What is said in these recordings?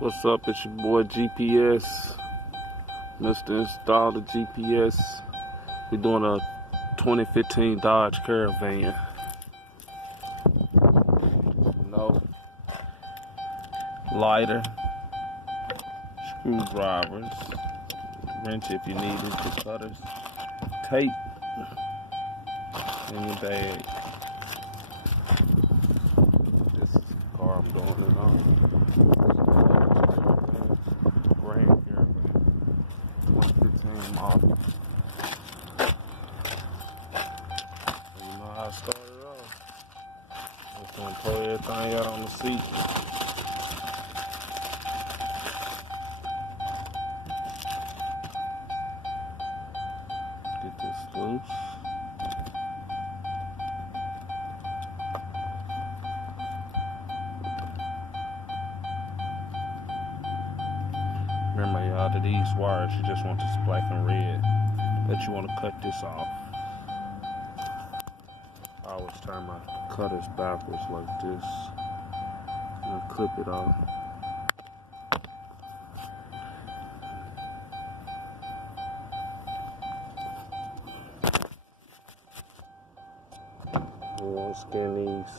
What's up? It's your boy GPS, Mr. Install the GPS. We're doing a 2015 Dodge Caravan. No lighter, screwdrivers, wrench if you need it, the cutters, tape in your bag. This is the car I'm doing it on. Grand Caravan, 2015 model. You know how I started off. Just gonna throw everything out on the seat. Get this loose. Remember, y'all, to these wires, you just want this black and red, but you want to cut this off. I always turn my cutters backwards like this and clip it off. We want to scan these.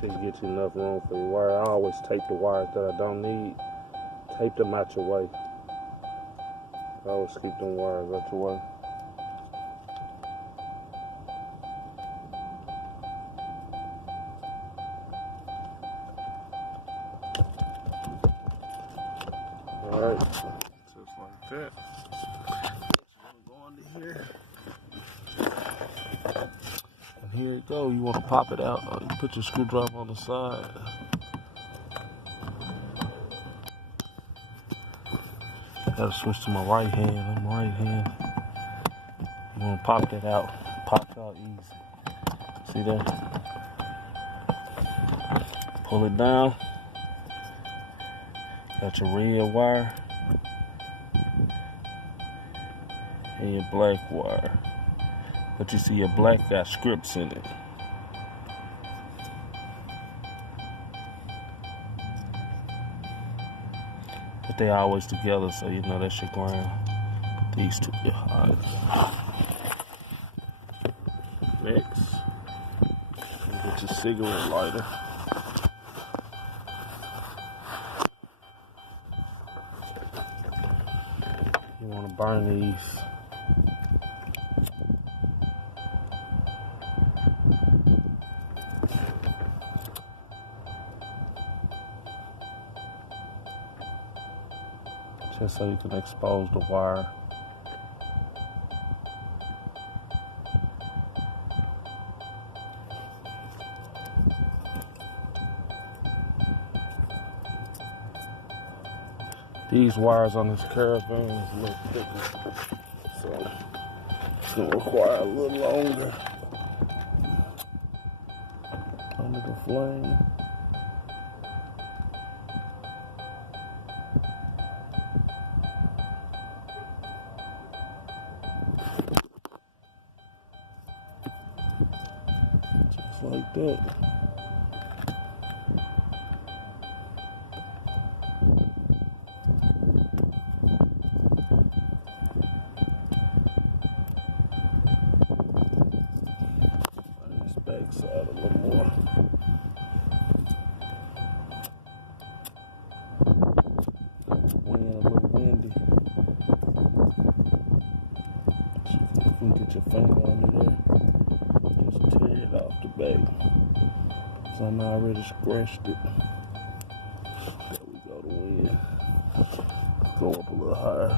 Should get you enough room for your wire. I always tape the wires that I don't need. Tape them out your way. I always keep them wires out your way. Alright, just like that. Go under here. And here it go. You want to pop it out. You put your screwdriver on the side. Gotta switch to my right hand. I'm right hand. You want to pop that out. Pops out easy. See that? Pull it down. Got your red wire and your black wire. But you see your black got scripts in it. But they always together, so you know that's your ground. These two get hot. Next, get your cigarette lighter. You want to burn these. Just so you can expose the wire. These wires on this Caravan is a little thicker, so it's gonna require a little longer under the flame. Just like that. Backside a little more. Wind a little windy. So you can get your finger under there. Just tear it off the back. So I already scratched it. There we go, the wind. Go up a little higher.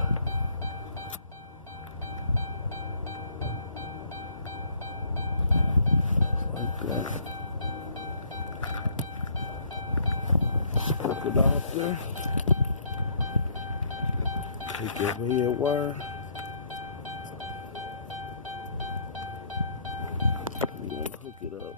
Hook it off there. Take your red wire. You want to hook it up.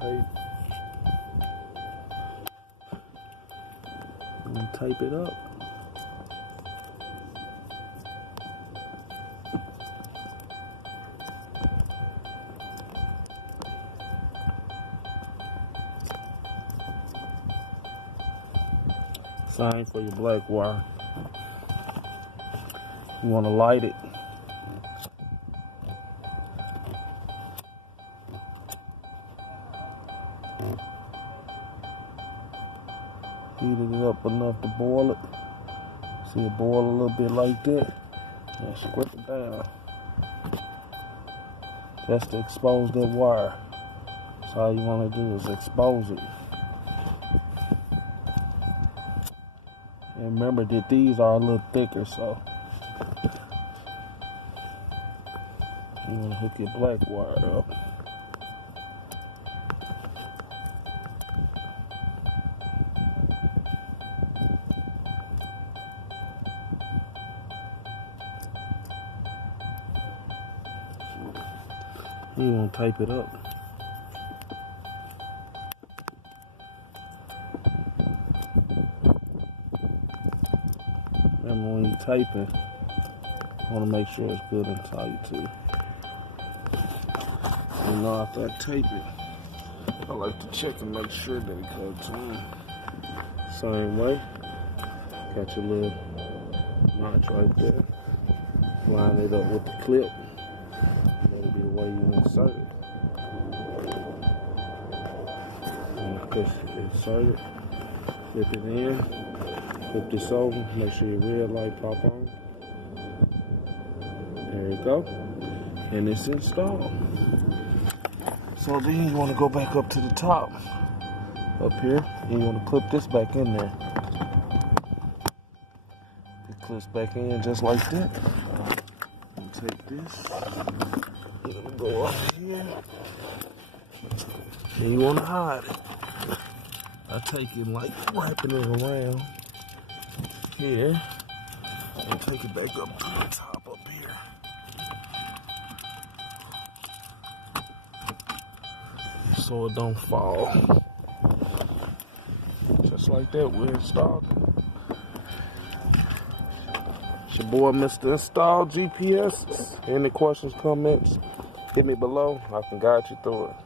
Tape. And tape it up. Same for your black wire. You want to light it. Heated it up enough to boil it. See it boil a little bit like that. And squip it down. Just to expose that wire. So all you want to do is expose it. And remember that these are a little thicker, so you want to hook your black wire up. You want to tape it up. Remember when you taping, you want to make sure it's good and tight too. You know, after I tape it, I like to check and make sure that it cuts on. Same way. Got your little notch right there. Line it up with the clip. That'll be the way you insert it. And push it, insert it, flip it in. Flip this over, make sure your red light pop on. There you go. And it's installed. So then you want to go back up to the top. Up here. And you want to clip this back in there. It clips back in just like that. And take this. Let me go up here. And you want to hide it. I take it like wrapping it around here and take it back up to the top up here. So it don't fall. Just like that, we installed it. It's your boy, Mr. Install GPS. Any questions, comments, hit me below. I can guide you through it.